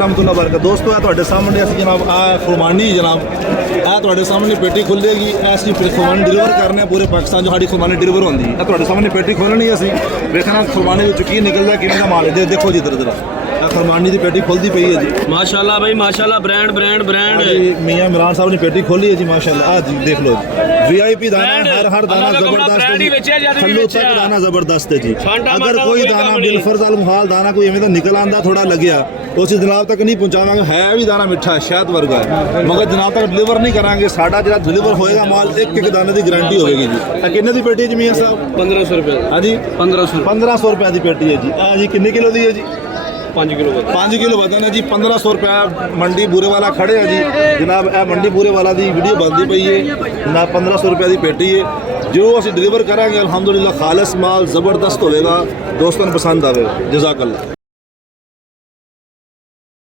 रहमतुल्लाह बरकत दोस्तों ਤੁਹਾਡੇ ਸਾਹਮਣੇ ਅਸੀਂ जनाब खुरमानी जनाब ਤੁਹਾਡੇ ਸਾਹਮਣੇ पेटी खुलेगी ऐसी खुरमानी डिलीवर करने पूरे पाकिस्तान जो साड़ी खुरमानी डिलीवर होती है ਤੁਹਾਡੇ ਸਾਹਮਣੇ पेटी खोलनी ਅਸੀਂ ਵੇਖਣਾ खुरमानी ਵਿੱਚੋਂ ਕੀ ਨਿਕਲਦਾ ਕਿਵੇਂ ਦਾ ਮਾਲ ਹੈ देखो जी इधर जरा खुरमानी की पेटी खुलती पई है जी माशाल्लाह भाई माशाल्लाह ब्रांड ब्रांड ब्रांड जी मियां इमरान साहब ने पेटी खोली है जी माशाल्लाह आज जी देख लो वीआईपी दाना हर दाना जबरदस्त है थल्लू तक दाना जबरदस्त है जी अगर कोई दाना बिलफर्ज अल मुहाल दाना कोई एवें दा निकल आंदा थोड़ा लग्या तो उस जनाब तक नहीं पहुंचावांगे है भी दाना मिठा शहद वर्गा है मगर जनाब तक डिलीवर नहीं करांगे साडा जिहड़ा डिलीवर होएगा माल एक एक दाने की गारंटी होगी जी किन्ने दी पेटी है जी मियां साहब 1500 रुपए हां जी 1500 रुपए दी पेटी है जी आ जी किन्ने किलो दी है जी 5 किलो वजन है जी 1500 रुपया मंडी बूरे वाला खड़े है जी जनाब ए मंडी बूरे वाला दी वीडियो बनती पई है जनाब 1500 रुपये की पेटी है जो असीं डिलीवर करांगे अल्हम्दुलिल्लाह खालिस माल जबरदस्त होएगा दोस्तों को पसंद आएगा जज़ाकल्लाह।